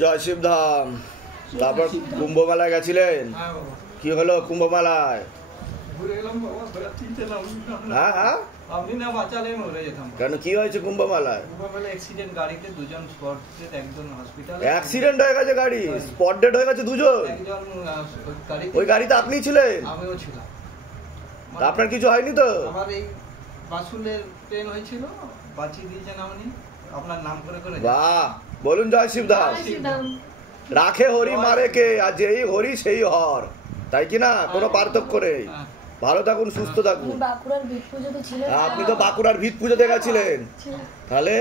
জয় শিবধাম। তারপর কুম্ভ মেলায় গেছিলেন, কি হলো কুম্ভ মেলায়? হ্যাঁ হ্যাঁ, আপনি না বাঁচালে মরে যেতাম। কেন কি হয়েছে কুম্ভ মেলায়? কুম্ভ মেলায় অ্যাক্সিডেন্ট, গাড়িতে দুজন স্পট ডেড, একজন হসপিটালে। অ্যাক্সিডেন্ট হয়ে গেছে, গাড়ি স্পট ডেড হয়ে গেছে দুজন। একজন গাড়িতে, ওই গাড়িতে আপনি ছিলেন? আমিও ছিলাম। তা আপনার কিছু হয়নি তো? আমার এই বাসুলের ট্রেন হয়েছিল, বাঁচিয়ে দিয়েছেন আপনি আপনার নাম করে করে। বাহ, বলুন জয় শিবধাম। রাখে হরি মারে কে, আর যেই হরি সেই হর, তাই কি না? কোনো পার্থক্য নেই। ভালো থাকুন, সুস্থ থাকুন। আপনি তো বাঁকুড়ার ভিত পুজোতে গেছিলেন, তাহলে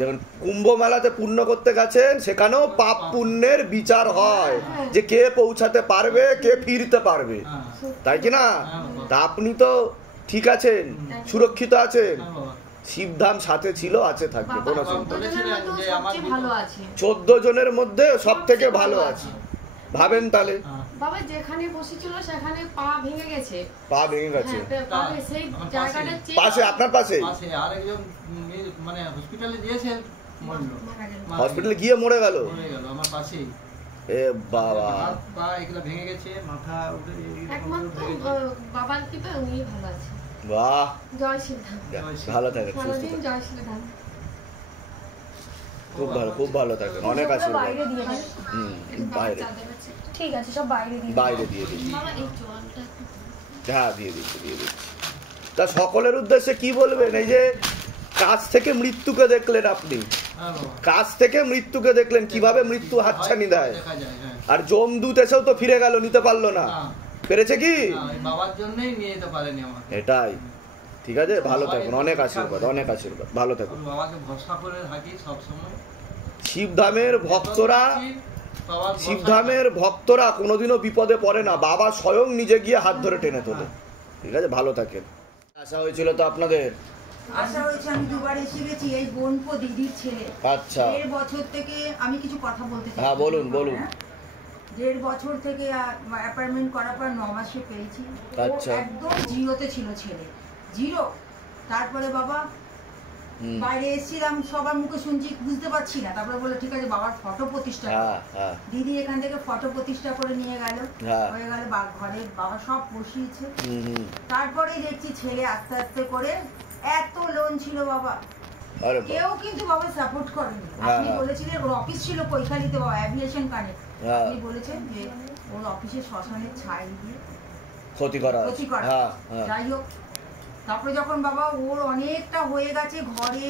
দেখুন কুম্ভ মেলাতে পুণ্য করতে গেছেন, সেখানেও পাপ পুণ্যের বিচার হয়, যে কে পৌঁছাতে পারবে, কে ফিরতে পারবে, তাই কি না? তা আপনি তো ঠিক আছেন, সুরক্ষিত আছেন। শিবধাম সাথে ছিল, আছে, থাকবে, কোনো চিন্তা নেই। 14 জনের মধ্যে সব থেকে ভালো আছে, ভাবেন তাহলে। বাবা যেখানে বসেছিল সেখানে পা ভেঙে গেছে। পা ভেঙে গেছে সেই জায়গাটা পাশে, আপনার পাশে আরেকজন মানে হসপিটালে গিয়েছে, মরলো। হসপিটালে গিয়ে মরে গেল আমার পাশেই। এ বাবা, পা এগুলো ভেঙে গেছে, মাথা একমাত্র বাবার কৃপা উনি ভালো আছে। বাহ, জয় শিবধাম। ভালো থাকেন, সুস্থ সারাদিন থাকেন, জয় শিবধাম। খুব ভালো, খুব ভালো থাকেন, অনেক আশীর্বাদ। বাইরে দিয়ে দেন। বাইরে, ঠিক আছে, সব বাইরে দিয়ে বাইরে দিয়ে দিন। বাবা এই জলটা হ্যাঁ, দিয়ে দিচ্ছি, দিয়ে দিচ্ছি। তা সকলের উদ্দেশ্যে কি বলবেন? এই যে কাছ থেকে মৃত্যুকে দেখলেন আপনি, কাছ থেকে মৃত্যুকে দেখলেন, কিভাবে মৃত্যু হাতছানি দেয়। আর যমদূত এসেও তো ফিরে গেল, নিতে পারলো না। পেরেছে কি? বাবার জন্যই নিয়ে যেতে পারেনি আমাকে। এটাই ঠিক আছে, ভালো থাকুন, অনেক আশীর্বাদ, অনেক আশীর্বাদ, ভালো থাকুন। বাবাকে ভরসা করে থাকি সব সময়। শিবধামের ভক্তরা, শিবধামের ভক্তরা কোনোদিনও বিপদে পড়ে না, বাবা স্বয়ং নিজে গিয়ে হাত ধরে টেনে তোলে। ঠিক আছে, ভালো থাকেন। আশা হয়েছিল তো আপনাদের? আশা হয়েছে, আমি দুবার এসে গেছি। এই বোনপো দিদির ছেলে। আচ্ছা, 1.5 বছর থেকে আমি কিছু কথা বলতে চাই। হ্যাঁ বলুন, বলুন। 1.5 বছর থেকে অ্যাপয়েন্টমেন্ট করার পর 9 মাসে পেয়েছি। আচ্ছা, একদম জিরোতে ছিল ছেলে, জিরো। তারপরে বাবা বাইরে এসেছিলাম, সবার মুখে শুনছি, বুঝতে পারছি না। তারপরে বললো ঠিক আছে, বাবার ফটো প্রতিষ্ঠা করো। দিদি এখান থেকে ফটো প্রতিষ্ঠা করে নিয়ে গেল, হয়ে গেল। ঘরে বাবা সব বসিয়েছে। তারপরে দেখছি ছেলে আস্তে আস্তে করে, এত লোন ছিল বাবা, কেউ কিন্তু বাবা সাপোর্ট করেনি। আপনি বলেছিলেন ওর অফিস ছিল কৈখালিতে, বাবা অ্যাভিয়েশন কানেক্ট। আপনি বলেছেন যে ওর অফিসে শ্মশানের ছাই দিয়ে ক্ষতি করা। যাই হোক, তারপরে যখন বাবা ওর অনেকটা হয়ে গেছে, ঘরে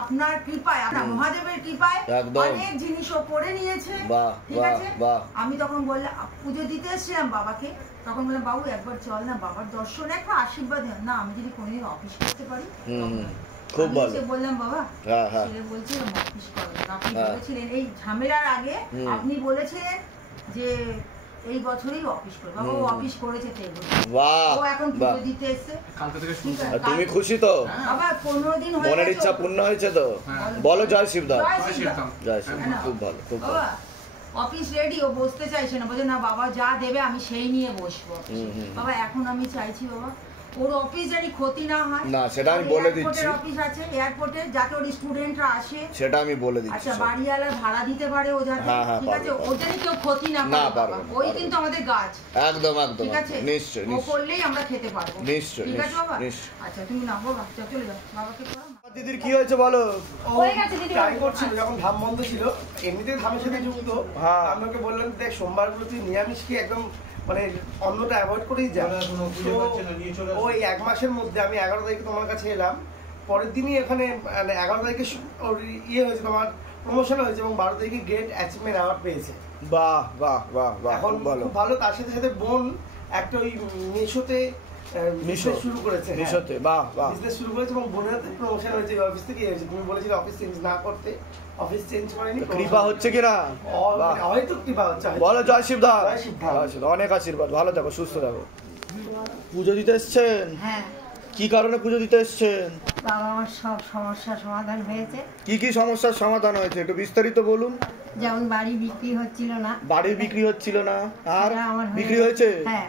আপনার কৃপায়, আপনার মহাদেবের কৃপায় অনেক জিনিসও করে নিয়েছে। ঠিক আছে, আমি তখন বললাম, পুজো দিতে এসেছিলাম বাবাকে, তখন বললাম বাবু একবার চল না, বাবার দর্শন, একটা আশীর্বাদ না, আমি যদি কোনোদিন অফিস করতে পারি। খুব ভালো বললাম বাবা, ছেলে বলছিলাম অফিস করো। আপনি বলেছিলেন এই ঝামেলার আগে, আপনি বলেছিলেন যে এই বছরই অফিস করবে। বাবা ও অফিস করেছে, ও এখন পুজো দিতে এসেছে। তুমি খুশি তো? বাবা 15 দিন হয়ে গেছে, মনের ইচ্ছা পূর্ণ হয়েছে তো? বলো জয় শিবধাম। জয় শিবধাম, খুব ভালো, খুব ভালো। অফিস রেডি, ও বসতে চাইছে না, বলছে না বাবা যা দেবে আমি সেই নিয়ে বসবো। বাবা এখন আমি চাইছি বাবা ওর অফিস জানি ক্ষতি না হয়। না, সেটা আমি বলে দিচ্ছি। অফিস আছে এয়ারপোর্টে, যাতে ওর স্টুডেন্টরা আসে, সেটা আমি বলে দিচ্ছি। আচ্ছা, বাড়িওয়ালা ভাড়া দিতে পারে ও যাতে, ঠিক আছে, ওর জানি কেউ ক্ষতি না পারে। ওই কিন্তু আমাদের গাছ, একদম একদম, ঠিক আছে, নিশ্চয়ই, ও করলেই আমরা খেতে পারবো। নিশ্চয়ই, ঠিক আছে বাবা। নিশ্চয়ই। আচ্ছা তুমি না বাবা, চলে যাও, বাবাকে করো। দিদির কি হয়েছে বলো? হয়ে গেছে দিদি, ট্রাই করছিল যখন ধাম বন্ধ ছিল, এমনিতে ধামের সাথে যুক্ত। আমি ওকে বললাম দেখ সোমবারগুলো তুই নিরামিষ কি একদম মানে অন্যটা অ্যাভয়েড করেই যা। ওই 1 মাসের মধ্যে আমি 11 তারিখে তোমার কাছে এলাম, পরের দিনই এখানে 11 তারিখে ইয়ে হয়েছে, তোমার প্রমোশন হয়েছে, এবং 12 তারিখে গ্রেট অ্যাচিভমেন্ট অ্যাওয়ার্ড পেয়েছে। বাহ বাহ বাহ বাহ, এখন খুব ভালো। তার সাথে সাথে বোন একটা ওই মিশোতে বিজনেস শুরু করেছে, মিশোতে, বাহ বাহ, বিজনেস শুরু করেছে, এবং বোনের প্রমোশন হয়েছে অফিস থেকে হয়েছে। তুমি বলেছিলে অফিস চেঞ্জ না করতে, অফিস চেঞ্জ করেনি। কৃপা হচ্ছে কিনা? হয়তো কৃপা হচ্ছে। বলো জয় শিবধাম। অনেক আশীর্বাদ, ভালো থাকো, সুস্থ থাকো। পুজো দিতে এসছেন? হ্যাঁ। কি কারণে পুজো দিতে এসছেন? বাবা আমার সব সমস্যার সমাধান হয়েছে। কি কি সমস্যার সমাধান হয়েছে একটু বিস্তারিত বলুন। যেমন বাড়ি বিক্রি হচ্ছিল না। বাড়ি বিক্রি হচ্ছিল না, আর বিক্রি হয়েছে? হ্যাঁ,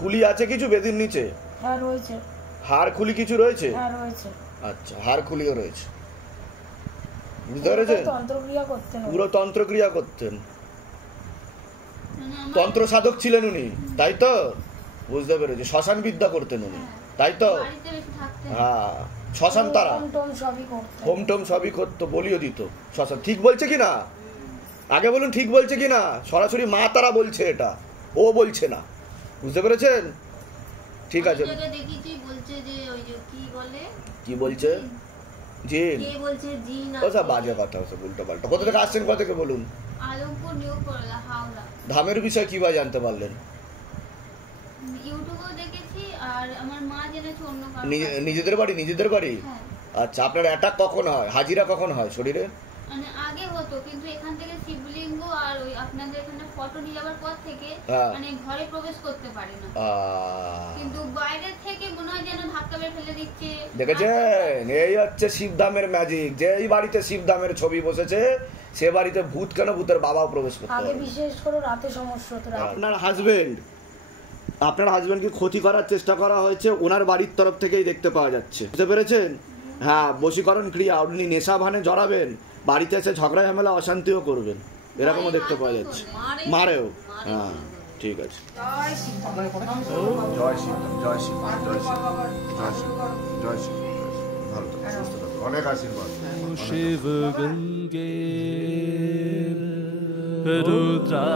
খুলি আছে কিছু বেদির নিচে? হ্যাঁ রয়েছে। হাড় খুলি কিছু রয়েছে? হ্যাঁ রয়েছে। আচ্ছা, হাড় খুলিও রয়েছে, বুঝতে পেরেছেন? তন্ত্রক্রিয়া করতেন, পুরো তন্ত্রক্রিয়া করতেন, মানে আমার তন্ত্র সাধক ছিলেন উনি, তাই তো? বুঝতে পেরেছি, শ্মশান বিদ্যা করতেন উনি, তাই তো? বাড়িতে বেশি থাকতে হ্যাঁ, শ্মশান তারা হোম টোম সবই করতেন। হোম টোম সবই করতো, বলিও দিত শ্মশান। ঠিক বলছে কি না? আগে বলুন ঠিক বলছে কি না? সরাসরি মা তারা বলছে, এটা ও বলছে না, বুঝতে পেরেছেন? ঠিক আছে, অনেক জায়গায় দেখেছি বলছে যে ওই যে কি বলে, কি বলছে? জিন? কে বলছে জিন ওসব বাজে কথা, ওসব উল্টো পাল্টা। কোথা থেকে আসছেন, কোথা থেকে বলুন? আলমপুর নিউ করলা হাওড়া। ধামের বিষয় কিভাবে জানতে পারলেন? ইউটিউবেও দেখেছি আর আমার মা জেনেছে অন্য কারো নিজেদের বাড়ি? নিজেদের বাড়ি? হ্যাঁ, আচ্ছা, আপনার অ্যাটাক কখন হয়, হাজিরা কখন হয় শরীরে? মানে আগে হতো কিন্তু এখান থেকে শিবলিঙ্গ আর ওই আপনাদের এখানে ফটো নিয়ে যাওয়ার পর থেকে হ্যাঁ। মানে ঘরে প্রবেশ করতে পারে না, কিন্তু বাইরে থেকে মনে হয় যেন ধাক্কা মেরে ফেলে দিচ্ছে। দেখেছেন, এই হচ্ছে শিবধামের ম্যাজিক। যে এই বাড়িতে শিবধামের ছবি বসেছে সে বাড়িতে ভূত কেন, ভূতের বাবাও প্রবেশ করতে আগে পারে। বিশেষ করে রাতে সমস্যা হতো। আপনার হাজবেন্ডকে ক্ষতি করার চেষ্টা করা হয়েছে, ওনার বাড়ির তরফ থেকেই দেখতে পাওয়া যাচ্ছে, বুঝতে পেরেছেন? হ্যাঁ, বশীকরণ ক্রিয়া, আপনি নেশা ভানে জড়াবেন, বাড়িতে এসে ঝগড়া ঝামেলা অশান্তিও করবেন, এরকমও দেখতে পাওয়া যাচ্ছে, মারেও। হ্যাঁ, ঠিক আছে। জয় শ্রী জয় শিব, জয় শিব, জয় শিব, জয় শিব, জয় শিব, ভালো থাকুন, সুস্থ থাকুন, অনেক আশীর্বাদ। শিব গঙ্গে রুদ্রা